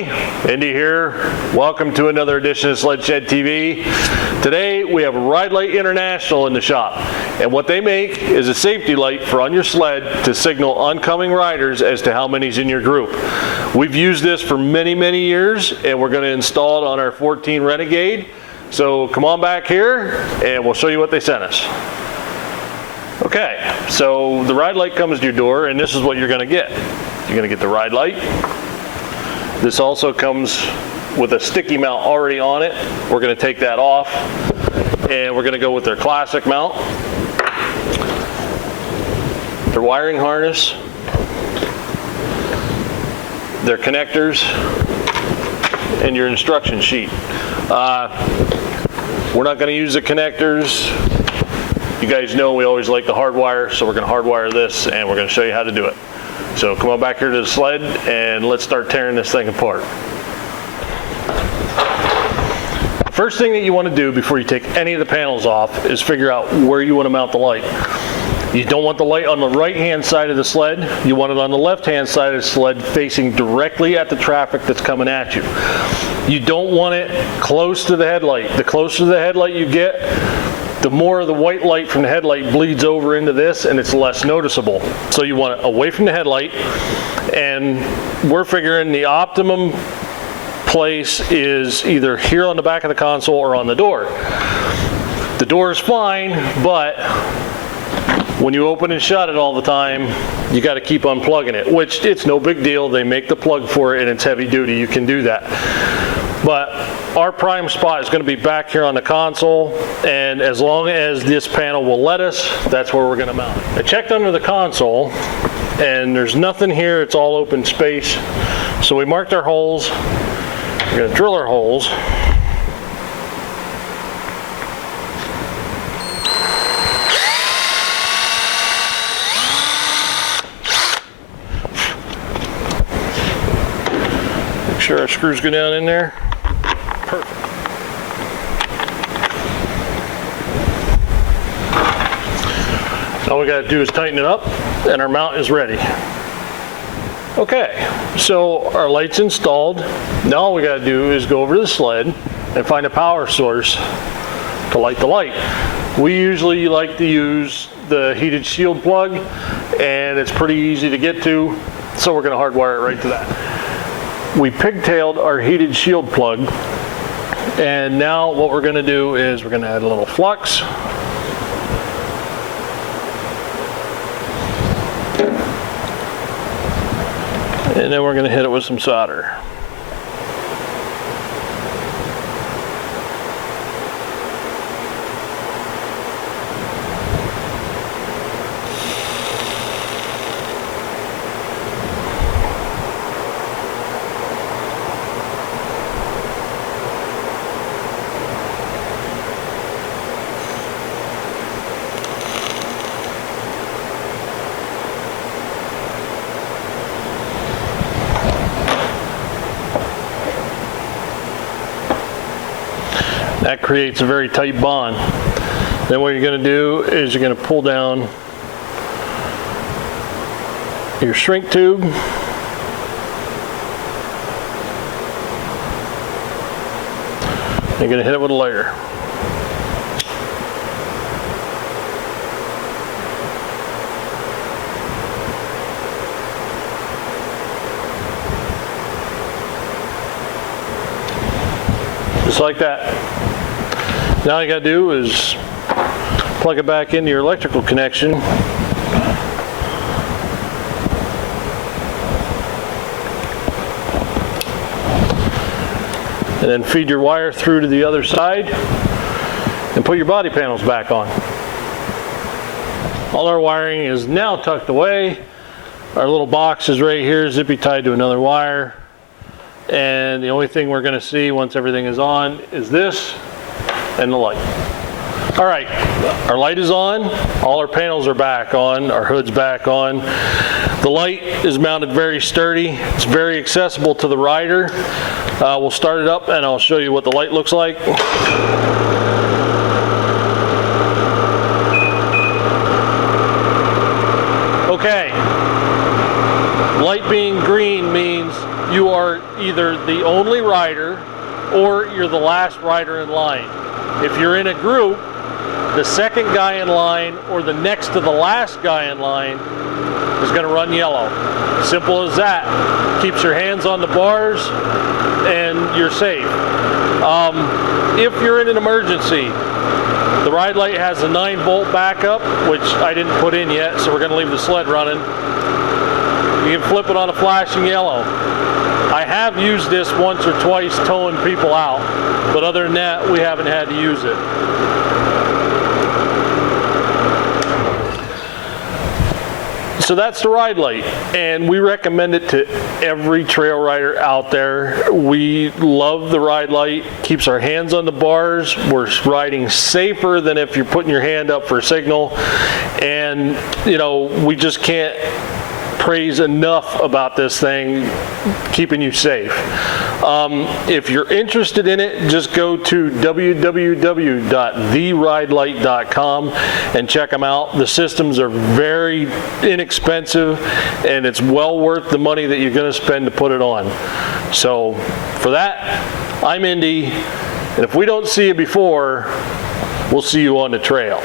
Indy here. Welcome to another edition of Sled Shed TV. Today we have Ride Lite International in the shop, and what they make is a safety light for on your sled to signal oncoming riders as to how many's in your group. We've used this for many years, and we're going to install it on our 14 Renegade. So come on back here and we'll show you what they sent us. Okay, so the Ride Lite comes to your door, and this is what you're going to get. You're going to get the Ride Lite. This also comes with a sticky mount already on it. We're going to take that off, and we're going to go with their classic mount, their wiring harness, their connectors, and your instruction sheet. We're not going to use the connectors. You guys know we always like the hardwire, so we're going to hardwire this, and we're going to show you how to do it. So come on back here to the sled and let's start tearing this thing apart. First thing that you want to do before you take any of the panels off is figure out where you want to mount the light. You don't want the light on the right hand side of the sled. You want it on the left hand side of the sled facing directly at the traffic that's coming at you. You don't want it close to the headlight. The closer to the headlight you get, the more of the white light from the headlight bleeds over into this, and it's less noticeable. So you want it away from the headlight, and we're figuring the optimum place is either here on the back of the console or on the door. The door is fine, but when you open and shut it all the time, you got to keep unplugging it, which it's no big deal. They make the plug for it, and it's heavy duty. You can do that. But our prime spot is going to be back here on the console, and as long as this panel will let us, that's where we're going to mount it. I checked under the console, and there's nothing here. It's all open space. So we marked our holes. We're going to drill our holes. Make sure our screws go down in there. Perfect. All we got to do is tighten it up, and our mount is ready. Okay, so our light's installed. Now all we got to do is go over to the sled and find a power source to light the light. We usually like to use the heated shield plug, and it's pretty easy to get to, so we're going to hardwire it right to that. We pigtailed our heated shield plug, and now what we're going to do is we're going to add a little flux. And then we're going to hit it with some solder. That creates a very tight bond. Then what you're going to do is you're going to pull down your shrink tube. You're going to hit it with a lighter. Just like that. Now all you got to do is plug it back into your electrical connection. And then feed your wire through to the other side and put your body panels back on. All our wiring is now tucked away. Our little box is right here, zippy tied to another wire. And the only thing we're going to see once everything is on is this and the light. All right, our light is on, all our panels are back on, our hood's back on. The light is mounted very sturdy, it's very accessible to the rider. We'll start it up and I'll show you what the light looks like. Okay, light being green means you are either the or you're the last rider in line. If you're in a group, the second guy in line or the next to the last guy in line is going to run yellow. Simple as that. Keeps your hands on the bars and you're safe. If you're in an emergency, the ride light has a 9-volt backup, which I didn't put in yet, so we're going to leave the sled running. You can flip it on a flashing yellow. I have used this once or twice towing people out, but other than that, we haven't had to use it. So that's the ride light, and we recommend it to every trail rider out there. We love the ride light. Keeps our hands on the bars. We're riding safer than if you're putting your hand up for a signal, and you know, we just can't praise enough about this thing keeping you safe. If you're interested in it, just go to www.theridelite.com and check them out. The systems are very inexpensive, and it's well worth the money that you're going to spend to put it on. So for that, I'm Indy, and if we don't see you before, we'll see you on the trail.